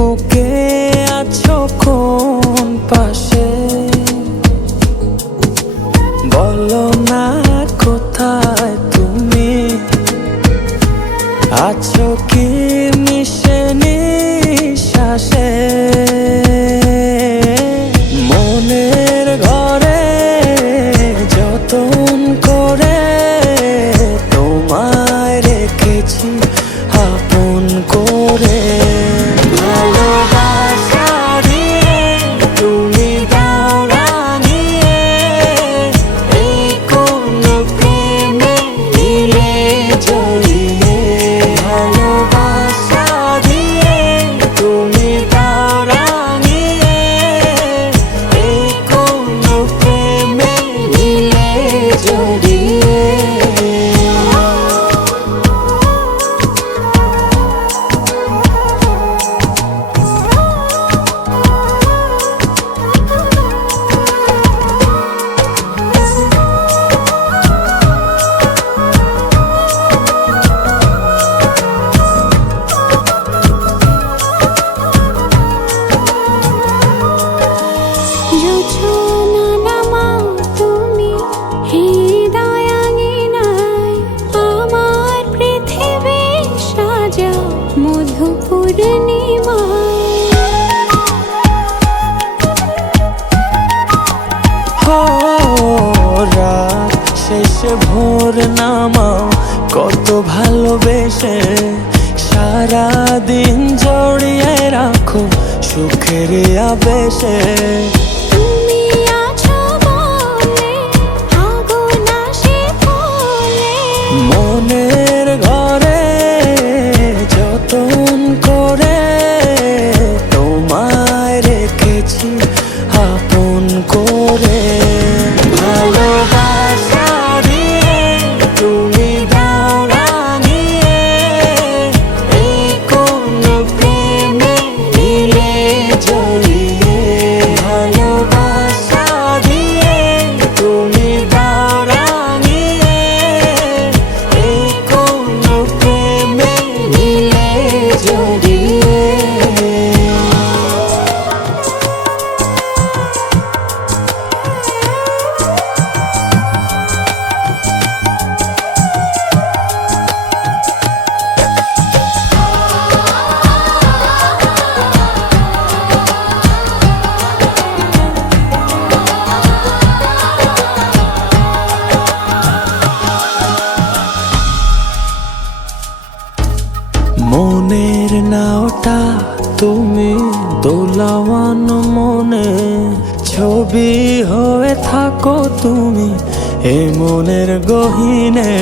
বুকে আছো কোন পাশে, বলো না কোথায় তুমি আছো কি মিশে নিঃশ্বাসে। মনের ঘরে যতন করে তোমায় রেখেছি আপন করে। ভালোবাসা দিয়ে তুমি দাও রাঙিয়ে, এই কোন প্রেমে দিলে জড়িয়ে। ভালোবাসা দিয়ে তুমি দাও রাঙিয়ে, এই কোন প্রেমে দিলে জড়িয়ে। রাত শেষে ভোর নামাও কত ভালোবেসে, সারাদিন জড়িয়ে রাখো সুখের আবেশে। মনের ঘরে যতন করে তোমায় রেখেছি আপন করে। ভালোবাসা দিয়ে তুমি দাও রাঙিয়ে, এই কোন প্রেমে দিলে জড়িয়ে। ভালোবাসা দিয়ে তুমি দাও রাঙিয়ে, এই কোন প্রেমে দিলে জড়িয়ে। মনের নাওটা তুমি দোলাওয়ান মনে, ছবি হয়ে থাকো তুমি এ মনের গহীনে।